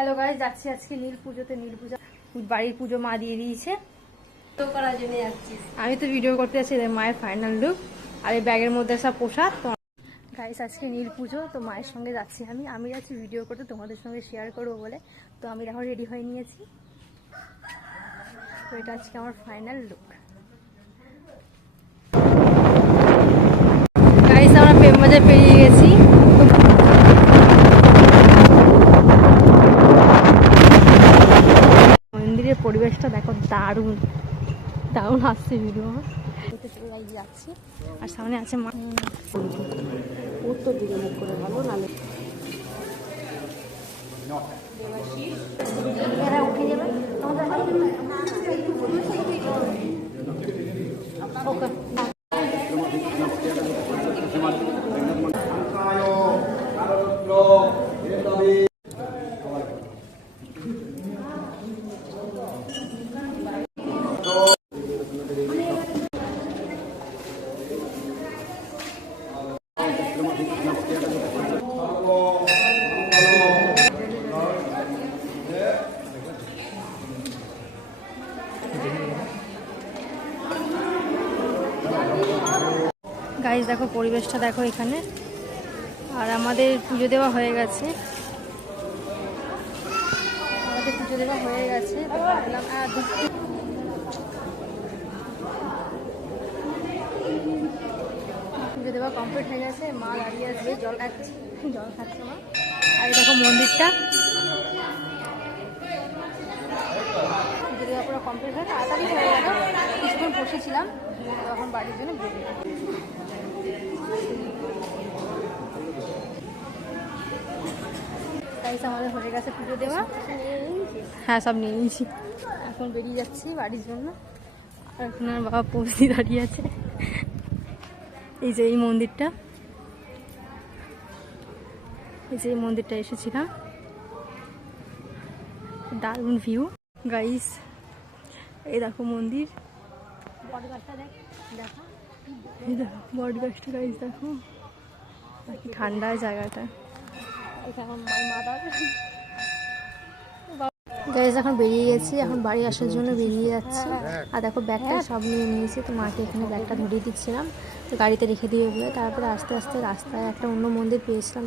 Hello guys, যাচ্ছি আজকে নীল পুজোতে। নীল পূজা বাড়ির পুজো মা দিয়ে দিয়েছে, তো করার জন্য যাচ্ছি। আমি তো ভিডিও করতে যাচ্ছি। মায়ের ফাইনাল লুক আর এই ব্যাগের মধ্যে সব প্রসাদ। গাইস আজকে নীল পুজো, তো মায়ের সঙ্গে যাচ্ছি। আমি যাচ্ছি ভিডিও করতে, তোমাদের সঙ্গে শেয়ার করবো বলে। তো আমি এখন রেডি হয়ে নিয়েছি। তো এটা আজকে আমার ফাইনাল লুক। গাইস আমরা প্রেমবাজার পেরিয়ে গেছি। মন্দিরের পরিবেশটা দেখো, দারুণ দারুণ আসছে ভিডিও। যাচ্ছি আর সামনে আছে মা। উত্তর দিকে মুখ করে ভালো নালে উঠে যাবে ওকে। গাইস দেখো পরিবেশটা দেখো এখানে। আর আমাদের পুজো দেওয়া হয়ে গেছে, পুজো দেওয়া হয়ে গেছে। পুজো দেওয়া কমপ্লিট হয়ে গেছে। মা দাঁড়িয়ে আসবে, জল খাচ্ছে মা। আর এই দেখো মন্দিরটা পুজো দেওয়া পুরো কমপ্লিট হয়ে তাড়াতাড়ি হয়ে গেল। কিছুক্ষণ বসেছিলাম, তখন বাড়ির জন্য বেরিয়ে গাইস আমাদের হয়ে গেছে পুজো দেওয়া। হ্যাঁ সব নিয়ে নিয়েছি, এখন বেরিয়ে যাচ্ছি বাড়ির জন্য। আর এখন আর বাবা পৌঁছে দাঁড়িয়ে আছে। এই যে এই মন্দিরটা, এসেছিলাম। দারুণ ভিউ গাইস। এই দেখো মন্দির, বটগাছটা দেখো, বটগাছটা গাইস দেখো, ঠান্ডা জায়গাটা। গাইস এখন বেরিয়ে গেছি, এখন বাড়ি আসার জন্য বেরিয়ে যাচ্ছি। আর দেখো ব্যাগটা সব নিয়ে নিয়েছি, তো মাকে এখানে ব্যাগটা ধরিয়ে দিচ্ছিলাম, তো গাড়িতে রেখে দিয়ে বলে। তারপরে আস্তে আস্তে রাস্তায় একটা অন্য মন্দির পেয়েছিলাম,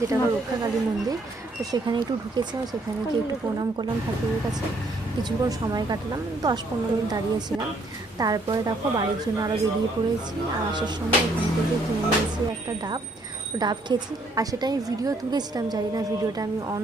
যেটা হলো রক্ষাকালী মন্দির। তো সেখানে একটু ঢুকেছিলাম, সেখানে গিয়ে একটু প্রণাম করলাম ঠাকুরের কাছে, কিছুক্ষণ সময় কাটলাম, 10-15 মিনিট দাঁড়িয়েছিলাম। তারপরে দেখো বাড়ির জন্য আরও বেরিয়ে পড়েছি। আর আসার সময় এখান থেকে কিনে নিয়েছি একটা ডাব খেয়েছি। আর সেটা আমি ভিডিও তুলেছিলাম, জানি না ভিডিওটা আমি অন